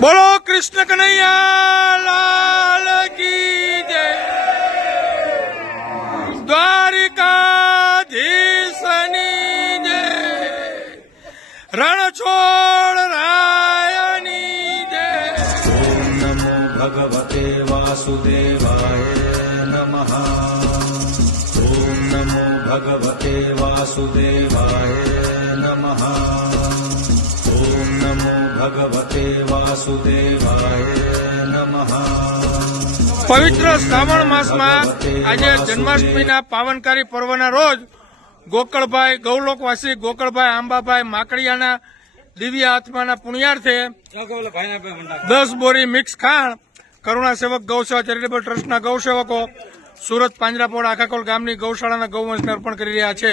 બોલો કૃષ્ણ કનૈયા, લાલ કી જય. દ્વારિકાધીશની જય. રણછોડ રાયની જય. નમો ભગવતે વાસુદેવાય નમઃ. ઓમ નમો ભગવતે વાસુદેવાય ભગવતે વાસુદેવાય નમઃ પવિત્ર શ્રાવણ માસમાં આજે જન્માષ્ટમીના પાવનકારી પર્વના રોજ ગોકળભાઈ ગૌલોકવાસી ગોકળભાઈ આંબાભાઈ માકડિયાના દિવ્ય આત્માના પુણ્યાર્થે દસ બોરી મિક્સ ખાણ કરુણા સેવક ગૌસેવા ચેરિટેબલ ટ્રસ્ટના ગૌસેવકો સુરત પાંજરાપોળ આખાકોલ ગામની ગૌશાળાના ગૌવંશને અર્પણ કરી રહ્યા છે.